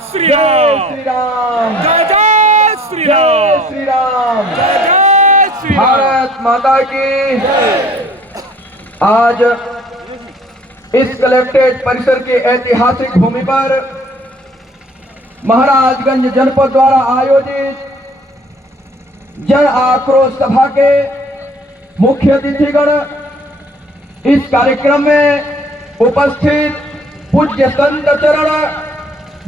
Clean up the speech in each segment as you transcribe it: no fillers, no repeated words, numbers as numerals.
श्री राम, श्री राम, जय जय श्री राम, श्री राम, जय जय श्री राम। भारत माता की। आज इस कलेक्ट्रेट परिसर के ऐतिहासिक भूमि पर महाराजगंज जनपद द्वारा आयोजित जन आक्रोश सभा के मुख्य अतिथिगण, इस कार्यक्रम में उपस्थित पूज्य संत चरण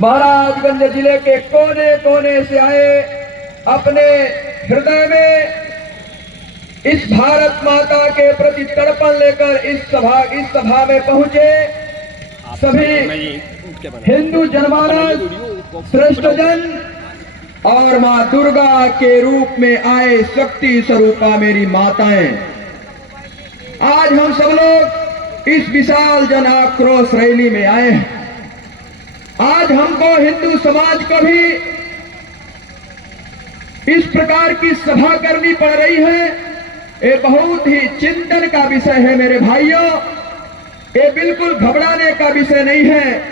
महाराजगंज जिले के कोने कोने से आए, अपने हृदय में इस भारत माता के प्रति तड़पण लेकर इस सभा में पहुंचे सभी हिंदू जनमानस, श्रेष्ठ जन और मां दुर्गा के रूप में आए शक्ति स्वरूपा मेरी माताएं, आज हम सब लोग इस विशाल जन आक्रोश रैली में आए हैं। आज हमको हिंदू समाज को भी इस प्रकार की सभा करनी पड़ रही है। ये बहुत ही चिंतन का विषय है मेरे भाइयों, ये बिल्कुल घबराने का विषय नहीं है।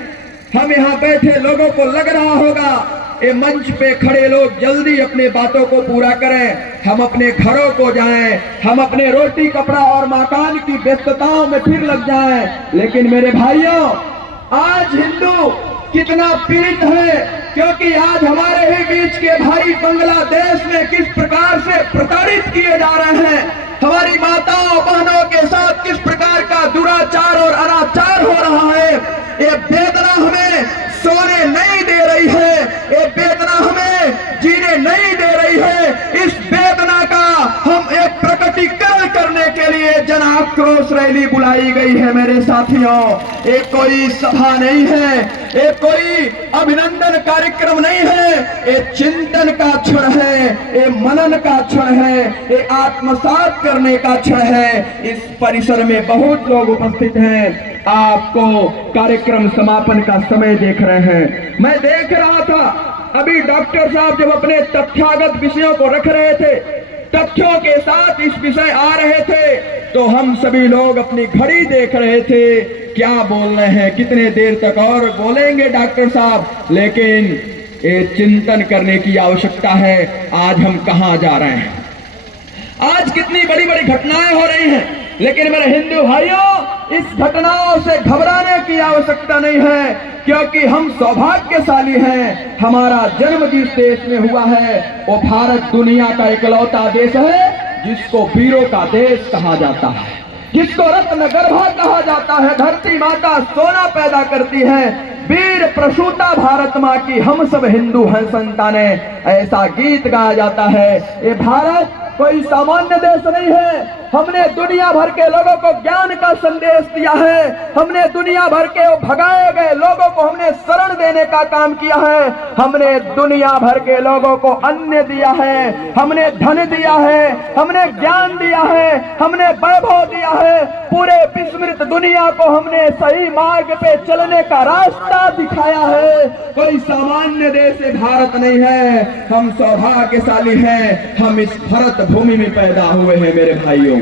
हम यहाँ बैठे लोगों को लग रहा होगा ये मंच पे खड़े लोग जल्दी अपने बातों को पूरा करें, हम अपने घरों को जाएं, हम अपने रोटी कपड़ा और मकान की व्यस्तताओं में फिर लग जाएं। लेकिन मेरे भाइयों, आज हिंदू कितना पीड़ित है, क्योंकि आज हमारे ही बीच के भाई बांग्लादेश में किस प्रकार से प्रताड़ित किए जा रहे हैं, हमारी माताओं बहनों के साथ किस प्रकार का दुराचार और अनाचार हो रहा है। ये वेदना हमें सोने नहीं दे रही है, ये वेदना हमें जीने नहीं दे रही है। इस वेदना का हम एक प्रकटीकरण करने के लिए जन आक्रोश रैली बुलाई गई है मेरे साथियों। ये कोई सभा नहीं है, ये कोई अभिनंदन कार्यक्रम नहीं है, ये चिंतन का क्षण है, ये मनन का क्षण है, ये आत्मसात करने का क्षण है। इस परिसर में बहुत लोग उपस्थित हैं, आपको कार्यक्रम समापन का समय देख रहे हैं। मैं देख रहा था अभी डॉक्टर साहब जब अपने तथ्यागत विषयों को रख रहे थे, तथ्यों के साथ इस विषय आ रहे थे, तो हम सभी लोग अपनी घड़ी देख रहे थे, क्या बोल रहे हैं, कितने देर तक और बोलेंगे डॉक्टर साहब। लेकिन ये चिंतन करने की आवश्यकता है, आज हम कहां जा रहे हैं। आज कितनी बड़ी बड़ी घटनाएं हो रही हैं, लेकिन मेरे हिंदू भाइयों, इस घटनाओं से घबराने की आवश्यकता नहीं है, क्योंकि हम सौभाग्यशाली हैं। हमारा जन्म जिस देश में हुआ है वो भारत दुनिया का इकलौता देश है जिसको वीरों का देश कहा जाता है, जिसको रत्न गर्भा कहा जाता है। धरती माता सोना पैदा करती है, वीर प्रसूता भारत माँ की हम सब हिंदू हैं संतानें, ऐसा गीत गाया जाता है। ये भारत कोई सामान्य देश नहीं है। हमने दुनिया भर के लोगों को ज्ञान का संदेश दिया है, हमने दुनिया भर के भगाए गए लोगों को हमने शरण देने का काम किया है, हमने दुनिया भर के लोगों को अन्न दिया है, हमने धन दिया है, हमने ज्ञान दिया है, हमने वैभव दिया है। पूरे विस्मृत दुनिया को हमने सही मार्ग पे चलने का रास्ता दिखाया है। कोई सामान्य देश भारत नहीं है, हम सौभाग्यशाली हैं, हम इस भारत भूमि में पैदा हुए हैं मेरे भाइयों।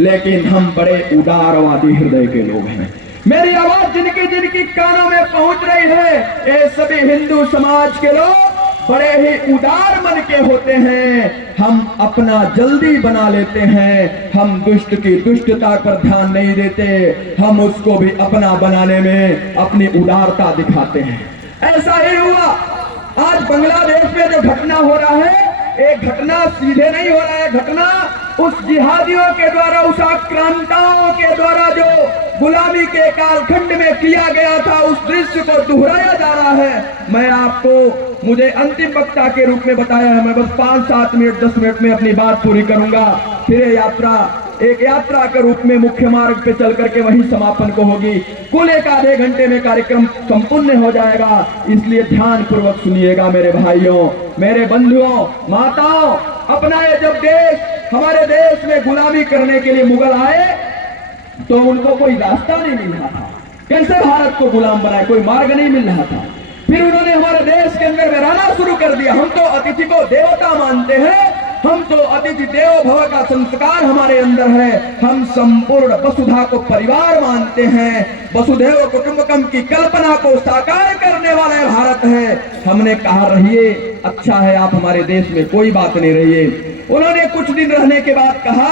लेकिन हम बड़े उदारवादी हृदय के लोग हैं। मेरी आवाज जिनकी जिनकी कानों में पहुंच रही है, ये सभी हिंदू समाज के लोग बड़े ही उदार मन के होते हैं। हम अपना जल्दी बना लेते हैं, हम दुष्ट की दुष्टता पर ध्यान नहीं देते, हम उसको भी अपना बनाने में अपनी उदारता दिखाते हैं। ऐसा ही हुआ आज बांग्लादेश में जो घटना हो रहा है, एक घटना सीधे नहीं हो रहा है, घटना उस जिहादियों के द्वारा, उस आक्रांताओं के द्वारा जो गुलामी के कालखंड में किया गया था, उस दृश्य को दोहराया जा रहा है। मैं आपको, मुझे अंतिम वक्ता के रूप में बताया है, मैं बस 5-7 मिनट 10 मिनट में अपनी बात पूरी करूंगा। फिर एक यात्रा के रूप में मुख्य मार्ग पे चल करके वहीं समापन को होगी। कुल 1 आधे घंटे में कार्यक्रम संपूर्ण हो जाएगा, इसलिए ध्यान पूर्वक सुनिएगा मेरे भाइयों, मेरे बंधुओं, माताओं। अपना ये जब देश, हमारे देश में गुलामी करने के लिए मुगल आए तो उनको कोई रास्ता नहीं मिल रहा था, कैसे भारत को गुलाम बनाए, कोई मार्ग नहीं मिल रहा था। फिर उन्होंने हमारे देश के अंदर में रहना शुरू कर दिया। हम तो अतिथि को देवता मानते हैं, हम तो अतिथि देवो भव का संस्कार हमारे अंदर है, हम संपूर्ण वसुधा को परिवार मानते हैं, वसुधैव कुटुंबकम की कल्पना को साकार करने वाला भारत है। हमने कहा रहिए, अच्छा है आप हमारे देश में, कोई बात नहीं, रहिए। उन्होंने कुछ दिन रहने के बाद कहा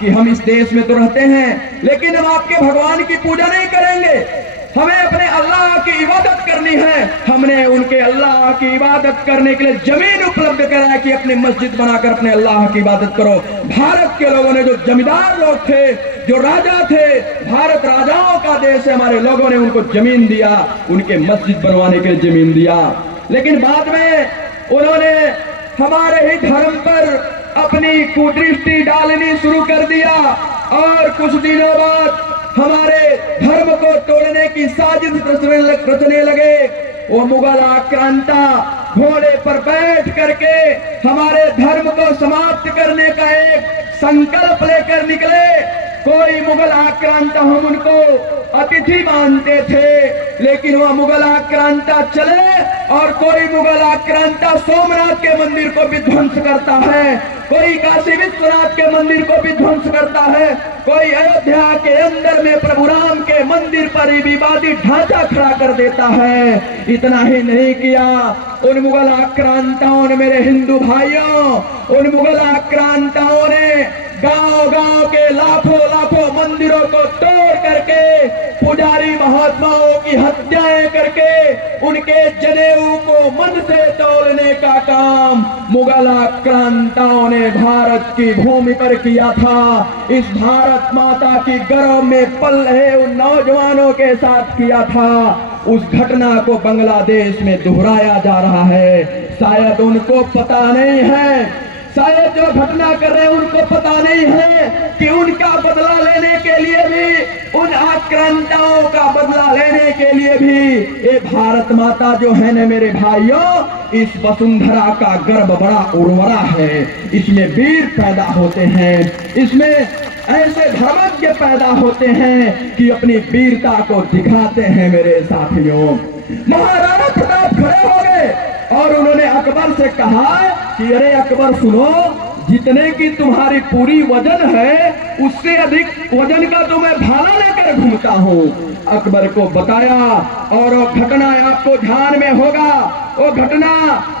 कि हम इस देश में तो रहते हैं, लेकिन हम आपके भगवान की पूजा नहीं करेंगे, हमें अपने अल्लाह की इबादत करनी है। हमने उनके अल्लाह की इबादत करने के लिए जमीन उपलब्ध कराया कि अपनी मस्जिद बनाकर अपने अल्लाह की इबादत करो। भारत के लोगों ने, जो जमींदार लोग थे, जो राजा थे, भारत राजाओं का देश है, हमारे लोगों ने उनको जमीन दिया, उनके मस्जिद बनवाने के लिए जमीन दिया। लेकिन बाद में उन्होंने हमारे ही धर्म पर अपनी कुदृष्टि डालनी शुरू कर दिया और कुछ दिनों बाद हमारे धर्म को तोड़ने की साजिश रचने लगे। वो मुगल आक्रांता घोड़े पर बैठ करके हमारे धर्म को समाप्त करने का एक संकल्प लेकर निकले। कोई मुगल आक्रांता, हम उनको अतिथि मानते थे, लेकिन वह मुगल आक्रांता चले और कोई मुगल आक्रांता सोमनाथ के मंदिर को भी ध्वंस करता है, कोई काशी विश्वनाथ के मंदिर को भी ध्वंस करता है, कोई अयोध्या के अंदर में प्रभु राम के मंदिर पर ही विवादित ढांचा खड़ा कर देता है। इतना ही नहीं किया, उन मुगल आक्रांताओं ने, मेरे हिंदू भाइयों, उन मुगल आक्रांताओं ने गांव-गांव के लाखों लाखों मंदिरों को तोड़ करके, पुजारी महात्माओं की हत्याएं करके, उनके जनेऊ को मन से तोड़ने का काम मुगल आक्रांताओं ने भारत की भूमि पर किया था। इस भारत माता की गर्भ में पल रहे उन नौजवानों के साथ किया था। उस घटना को बांग्लादेश में दोहराया जा रहा है। शायद उनको पता नहीं है, शायद जो घटना कर रहे हैं उनको पता नहीं है कि उनका बदला लेने के लिए भी, उन आक्रांताओं का बदला लेने के लिए भी ये भारत माता जो है ना मेरे भाइयों, इस वसुंधरा का गर्भ बड़ा उर्वरा है। इसमें वीर पैदा होते हैं, इसमें ऐसे धर्मज्ञ पैदा होते हैं कि अपनी वीरता को दिखाते हैं। मेरे साथियों, महाराणा प्रताप खड़े हो गए और उन्होंने अकबर से कहा कि अरे अकबर सुनो, जितने की तुम्हारी पूरी वजन है उससे अधिक वजन का तो मैं भाला लेकर घूमता हूँ। अकबर को बताया और वो घटना आपको ध्यान में होगा, वो घटना,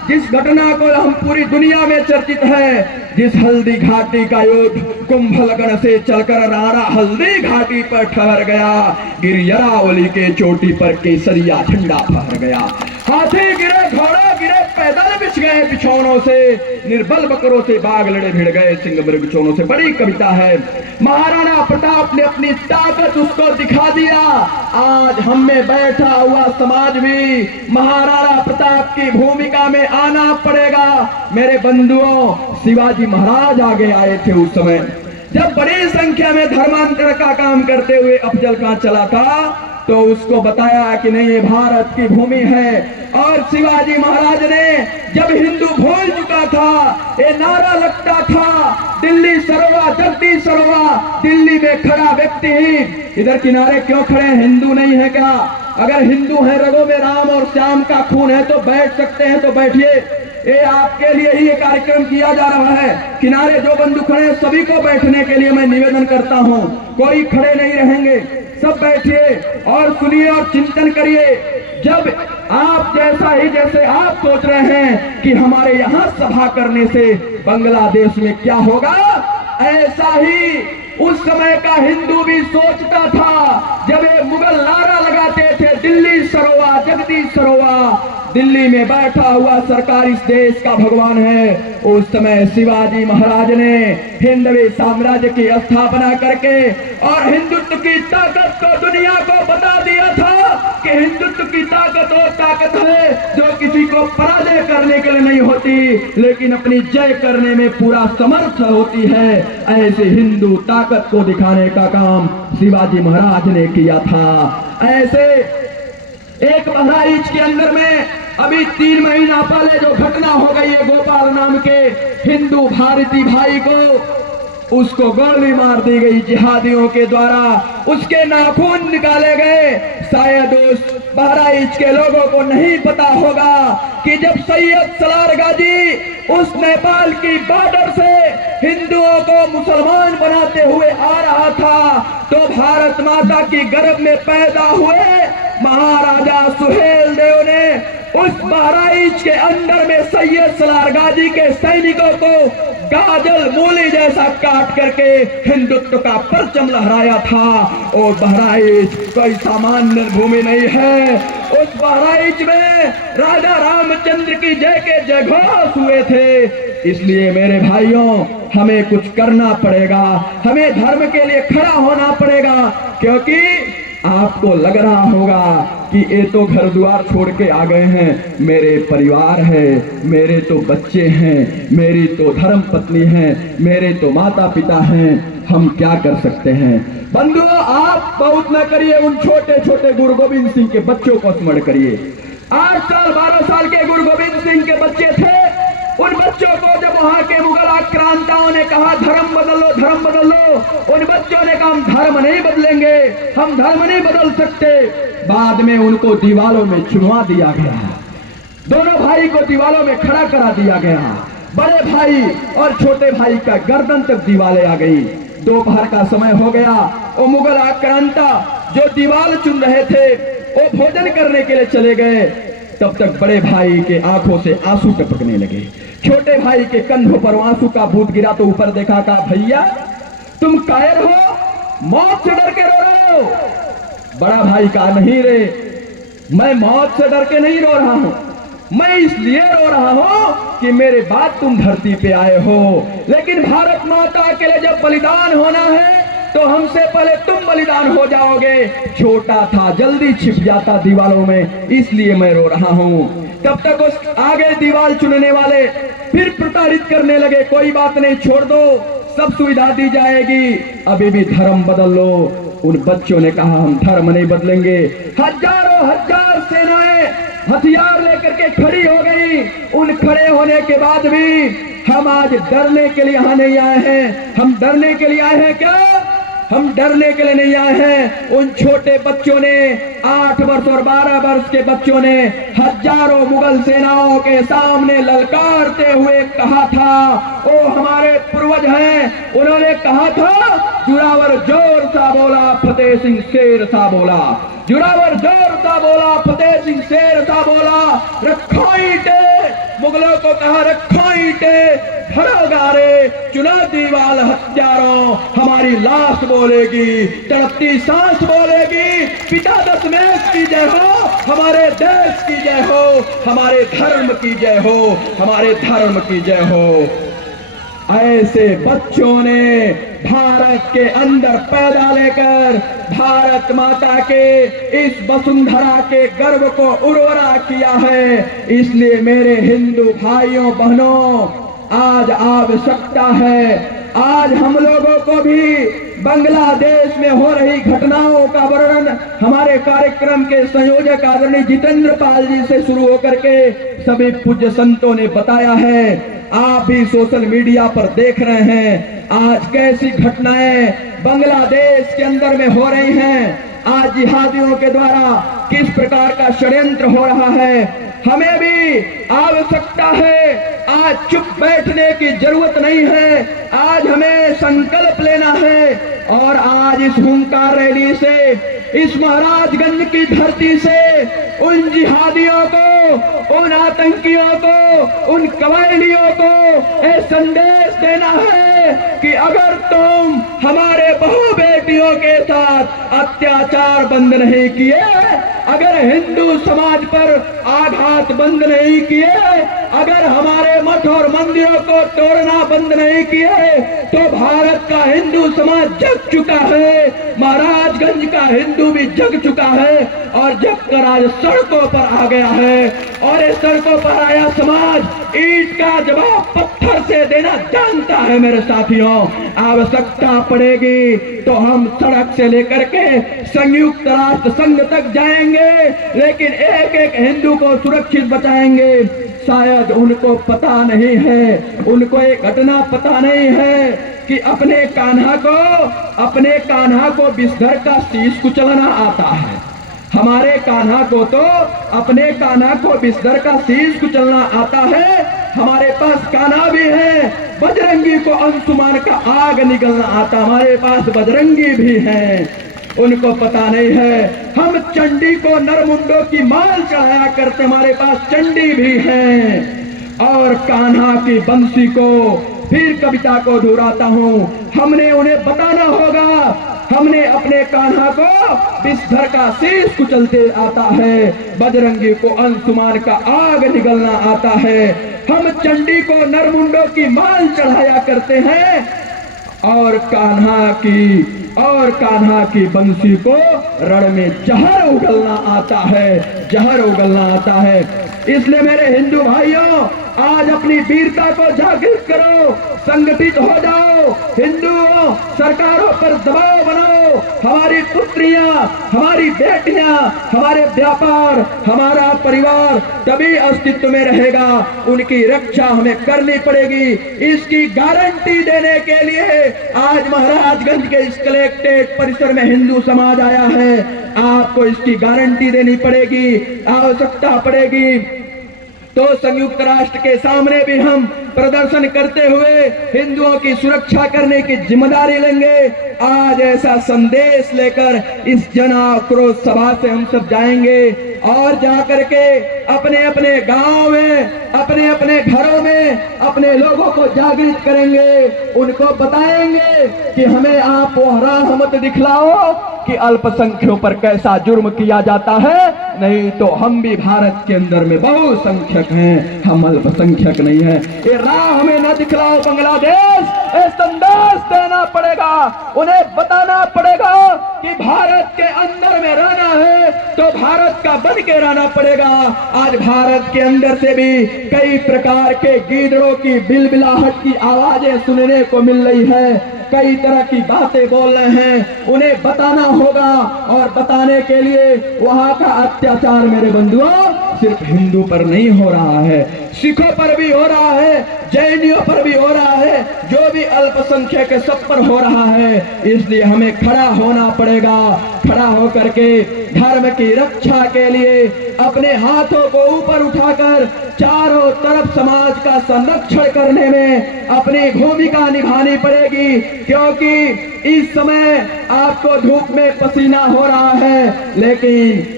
जिस घटना को हम पूरी दुनिया में चर्चित है, जिस हल्दी घाटी का युद्ध कुंभलगढ़ से चलकर राणा हल्दी घाटी पर ठहर गया, गिरियरावली के चोटी पर केसरिया झंडा फहर गया, हाथी गिरे, घोड़े गिरे, पैदल बिछ गए बिछौनों से, निर्बल बकरों से बाघ लड़े भिड़ गए सिंह मृग बिछौनों से। बड़ी कविता है। महाराणा प्रताप ने अपनी ताकत उसको दिखा दिया। आज हम में बैठा हुआ समाज भी महाराणा प्रताप की भूमिका में आना पड़ेगा। मेरे बंधुओं, शिवाजी महाराज आगे आए थे उस समय जब बड़ी संख्या में धर्मांतर का काम करते हुए अफजल खां चला था, तो उसको बताया कि नहीं ये भारत की भूमि है। और शिवाजी महाराज ने जब हिंदू भूल चुका था, ये नारा लगता था दिल्ली सर्वा जगदीश सर्वा, दिल्ली में खड़ा व्यक्ति ही इधर किनारे क्यों खड़े, हिंदू नहीं है क्या? अगर हिंदू है, रगों में राम और श्याम का खून है तो बैठ सकते हैं, तो बैठिए। ये आपके लिए ही ये कार्यक्रम किया जा रहा है। किनारे जो बंधु खड़े हैं सभी को बैठने के लिए मैं निवेदन करता हूँ, कोई खड़े नहीं रहेंगे, सब बैठिए और सुनिए और चिंतन करिए। जब आप जैसे आप सोच रहे हैं कि हमारे यहाँ सभा करने से बांग्लादेश में क्या होगा, ऐसा ही उस समय का हिंदू भी सोचता था। जब ये मुगल नारा लगाते थे दिल्ली सरोवा जगदीश सरोवा, दिल्ली में बैठा हुआ सरकार इस देश का भगवान है, उस समय शिवाजी महाराज ने हिंदवी साम्राज्य की स्थापना करके और हिंदुत्व की ताकत को दुनिया को बता दिया था कि हिंदुत्व की ताकत वो ताकत है जो किसी को पराजय करने के लिए नहीं होती, लेकिन अपनी जय करने में पूरा समर्थ होती है। ऐसे हिंदू ताकत को दिखाने का काम शिवाजी महाराज ने किया था। ऐसे एक बहराइच के अंदर में अभी 3 महीना पहले जो घटना हो गई है, गोपाल नाम के हिंदू भारतीय भाई को, उसको गोली मार दी गई जिहादियों के द्वारा, उसके नाखून निकाले गए। शायद उस बहराइच के लोगों को नहीं पता होगा कि जब सैयद सलार गाजी उस नेपाल की बॉर्डर से हिंदुओं को मुसलमान बनाते हुए आ रहा था, तो भारत माता की गर्भ में पैदा हुए महाराजा सुहेल देव ने उस बहराइच के अंदर में सैयद सलार गाजी के सैनिकों को गाजल मूली जैसा काट करके हिंदुत्व का परचम लहराया था। और बहराइच कोई सामान्य भूमि नहीं है। उस बहराइच में राजा रामचंद्र की जय के जयघोष हुए थे। इसलिए मेरे भाइयों, हमें कुछ करना पड़ेगा, हमें धर्म के लिए खड़ा होना पड़ेगा। क्योंकि आपको लग रहा होगा कि ये तो घर द्वार छोड़ के आ गए हैं, मेरे परिवार है, मेरे तो बच्चे हैं, मेरी तो धर्म पत्नी है, मेरे तो माता पिता हैं, हम क्या कर सकते हैं। बंधुओं, आप बहुत न करिए, उन छोटे छोटे गुरु गोविंद सिंह के बच्चों को स्मरण करिए। 8 साल 12 साल के गुरु गोविंद सिंह के बच्चे थे। उन बच्चों को जब वहां के मुगल आक्रांताओं ने कहा धर्म बदल लो, धर्म बदल लो, उन बच्चों ने कहा हम धर्म नहीं बदलेंगे, हम धर्म नहीं बदल सकते। बाद में उनको दीवारों में चुनवा दिया गया, दोनों भाई को दीवारों में खड़ा करा दिया गया। बड़े भाई और छोटे भाई का गर्दन तक दीवारें आ गई। दोपहर का समय हो गया। वो मुगल आक्रांता जो दीवार चुन रहे थे वो भोजन करने के लिए चले गए। तब तक बड़े भाई के आंखों से आंसू टपकने लगे। छोटे भाई के कंधों पर आंसू का भूत गिरा तो ऊपर देखा, कहा भैया तुम कायर हो, मौत से डर के रो रहे हो। बड़ा भाई कहा नहीं रे, मैं मौत से डर के नहीं रो रहा हूं, मैं इसलिए रो रहा हूं कि मेरे बाद तुम धरती पे आए हो, लेकिन भारत माता के लिए जब बलिदान होना है तो हमसे पहले तुम बलिदान हो जाओगे। छोटा था, जल्दी छिप जाता दीवारों में, इसलिए मैं रो रहा हूं। तब तक उस आगे दीवार चुनने वाले फिर प्रताड़ित करने लगे, कोई बात नहीं, छोड़ दो, सब सुविधा दी जाएगी, अभी भी धर्म बदल लो। उन बच्चों ने कहा हम धर्म नहीं बदलेंगे। हजारों हजार सेनाएं हथियार लेकर के खड़ी हो गई। उन खड़े होने के बाद भी हम आज डरने के लिए यहाँ नहीं आए हैं। हम डरने के लिए आए हैं क्या? हम डरने के लिए नहीं आए हैं। उन छोटे बच्चों ने, 8 वर्ष और 12 वर्ष के बच्चों ने हजारों मुगल सेनाओं के सामने ललकारते हुए कहा था, ओ हमारे पूर्वज हैं, उन्होंने कहा था जोरावर जोर सा बोला, फतेह सिंह शेर सा बोला, जोरावर जोर सा बोला, फतेह सिंह शेर सा बोला। रखो ईंटे, मुगलों को कहा रखो ईंटे, खड़ो गारे, चुना दीवाल हत्यारों, हमारी लाश बोलेगी, तड़पती सांस बोलेगी, पिता दशमेश की जय हो, हमारे देश की जय हो, हमारे धर्म की जय हो, हमारे धर्म की जय हो। ऐसे बच्चों ने भारत के अंदर पैदा लेकर भारत माता के इस वसुंधरा के गर्व को उर्वरा किया है। इसलिए मेरे हिंदू भाइयों बहनों, आज आवश्यकता है, आज हम लोगों को भी बांग्लादेश में हो रही घटनाओं का वर्णन हमारे कार्यक्रम के संयोजक आदरणीय जितेंद्र पाल जी से शुरू होकर के सभी पूज्य संतों ने बताया है। आप भी सोशल मीडिया पर देख रहे हैं आज कैसी घटनाएं बांग्लादेश के अंदर में हो रही हैं। आज जिहादियों के द्वारा किस प्रकार का षड्यंत्र हो रहा है। हमें भी आवश्यकता है, आज चुप बैठने की जरूरत नहीं है, आज हमें संकल्प लेना है। और आज इस हुंकार रैली से, इस महाराजगंज की धरती से उन जिहादियों को, उन आतंकियों को, उन कबायलियों को ये संदेश देना है कि अगर तुम हमारे बहू बेटियों के साथ अत्याचार बंद नहीं किए, अगर हिंदू समाज पर आघात बंद नहीं किए, अगर हमारे मठ और मंदिरों को तोड़ना बंद नहीं किए, तो भारत का हिंदू समाज जग चुका है, महाराजगंज का हिंदू भी जग चुका है और जग कर आज सड़कों पर आ गया है। और इस सड़कों पर आया समाज ईंट का जवाब पत्थर से देना जानता है। मेरे साथियों, आवश्यकता पड़ेगी तो हम सड़क से लेकर के संयुक्त राष्ट्र संघ तक जाएंगे, लेकिन एक एक हिंदू को सुरक्षित बचाएंगे। शायद उनको पता नहीं है, उनको एक घटना पता नहीं है कि अपने कान्हा को विषधर का शीश कुचलना आता है। हमारे कान्हा को तो अपने कान्हा को विषधर का शीश कुचलना आता है। हमारे पास कान्हा भी है, बजरंगी को अंशुमान का आग निकलना आता, हमारे पास बजरंगी भी है। उनको पता नहीं है। हम चंडी को नरमुंडों की माल चढ़ाया करते, हमारे पास चंडी भी है। और कान्हा की बंसी को फिर कविता को दोहराता हूँ, हमने उन्हें बताना होगा। हमने अपने कान्हा को विषधर का शीश कुचलते आता है, बजरंगी को अंशुमान का आग निगलना आता है। हम चंडी को नरमुंडों की माल चढ़ाया करते हैं और कान्हा की बंसी को रण में जहर उगलना आता है, जहर उगलना आता है। इसलिए मेरे हिंदू भाइयों, आज अपनी वीरता को जागृत करो, संगठित हो जाओ। हिंदुओं, सरकारों पर दबाव बनाओ। हमारी पुत्रियां, हमारी बेटियां, हमारे व्यापार, हमारा परिवार तभी अस्तित्व में रहेगा। उनकी रक्षा हमें करनी पड़ेगी। इसकी गारंटी देने के लिए आज महाराजगंज के इस कलेक्ट्रेट परिसर में हिंदू समाज आया है। आपको इसकी गारंटी देनी पड़ेगी, आवश्यकता पड़ेगी। तो संयुक्त राष्ट्र के सामने भी हम प्रदर्शन करते हुए हिंदुओं की सुरक्षा करने की जिम्मेदारी लेंगे। आज ऐसा संदेश लेकर इस जन आक्रोश सभा से हम सब जाएंगे और जाकर के अपने अपने गांव में, अपने अपने घरों में अपने लोगों को जागृत करेंगे। उनको बताएंगे कि हमें आप वो रहमत दिखलाओ कि अल्पसंख्यों पर कैसा जुर्म किया जाता है। नहीं तो हम भी भारत के अंदर में बहुसंख्यक हैं, हम अल्पसंख्यक नहीं हैं। ये राह हमें न दिखलाओ बांग्लादेश, ये संदेश देना पड़ेगा, उन्हें बताना पड़ेगा कि भारत के अंदर में रहना है तो भारत का बन के रहना पड़ेगा। आज भारत के अंदर से भी कई प्रकार के गीदड़ों की बिलबिलाहट की आवाजें सुनने को मिल रही है, कई तरह की बातें बोल रहे हैं। उन्हें बताना होगा और बताने के लिए वहां का अत्याचार मेरे बंधुओं सिर्फ हिंदू पर नहीं हो रहा है, सिखों पर भी हो रहा है, जैनियों पर भी हो रहा है, जो भी अल्पसंख्यक है सब पर हो रहा है। इसलिए हमें खड़ा होना पड़ेगा। खड़ा होकर के धर्म की रक्षा के लिए अपने हाथों को ऊपर उठाकर चारों तरफ समाज का संरक्षण करने में अपनी भूमिका निभानी पड़ेगी। क्योंकि इस समय आपको धूप में पसीना हो रहा है, लेकिन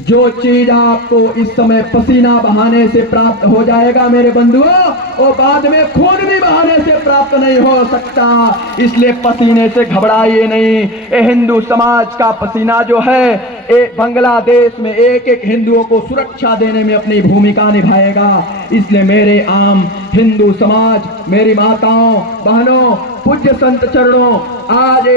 जो चीज आपको इस समय पसीना बहाने से प्राप्त हो जाएगा मेरे बंधुओं, वो बाद में खून भी बहाने से प्राप्त नहीं हो सकता। इसलिए पसीने से घबराइए नहीं। ये हिंदू समाज का पसीना जो है, बांग्लादेश में एक एक हिंदुओं को सुरक्षा देने में अपनी भूमिका निभाएगा। इसलिए मेरे आम हिंदू समाज, मेरी माताओं, बहनों, पूज्य संत चरणों, आज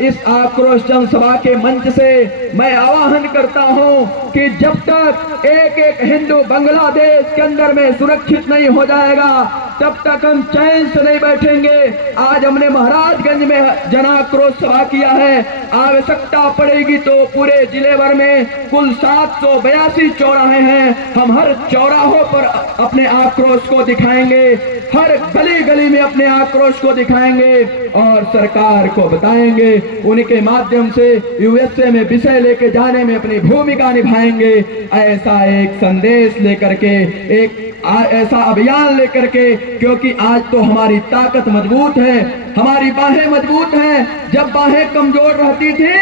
इस आक्रोश जनसभा के मंच से मैं आह्वान करता हूं कि जब तक एक एक हिंदू बांग्लादेश के अंदर में सुरक्षित नहीं हो जाएगा, तब तक हम चैन से नहीं बैठेंगे। आज हमने महाराजगंज में जन आक्रोश सभा किया है। आवश्यकता पड़ेगी तो पूरे जिले भर में कुल 782 चौराहे हैं। हम हर चौराहों पर अपने आक्रोश को दिखाएंगे, हर गली गली में अपने आक्रोश को दिखाएंगे और सरकार को बताएंगे। उनके माध्यम से यूएसए में विषय लेके जाने में अपनी भूमिका निभाएंगे। ऐसा एक संदेश लेकर के, एक ऐसा अभियान लेकर के, क्योंकि आज तो हमारी ताकत मजबूत है, हमारी बाहें मजबूत हैं। जब बाहें कमजोर रहती थी,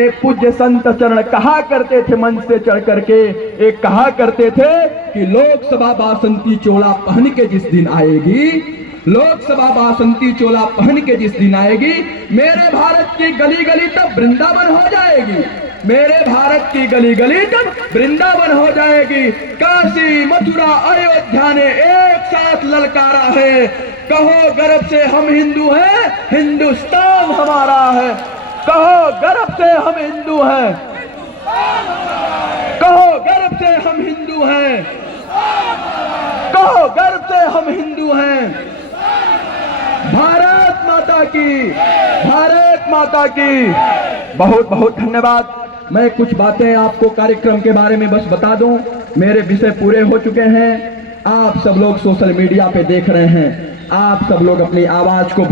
एक पूज्य संत चरण कहा करते थे मंच से चढ़ करके, एक कहा करते थे कि लोकसभा बासंती चोला पहन के जिस दिन आएगी, लोकसभा बासंती चोला पहन के जिस दिन आएगी, मेरे भारत की गली गली तब वृंदावन हो जाएगी। मेरे भारत की गली गली तब वृंदावन हो जाएगी। काशी, मथुरा, अयोध्या ने एक साथ ललकारा है, कहो गर्व से हम हिंदू हैं, हिंदुस्तान हमारा है। कहो गर्व से हम हिंदू हैं, कहो गर्व से हम हिंदू हैं, कहो गर्व से हम हिंदू हैं। भारत माता की, भारत माता की। बहुत बहुत धन्यवाद। मैं कुछ बातें आपको कार्यक्रम के बारे में बस बता दूं। मेरे विषय पूरे हो चुके हैं। आप सब लोग सोशल मीडिया पे देख रहे हैं, आप सब लोग अपनी आवाज को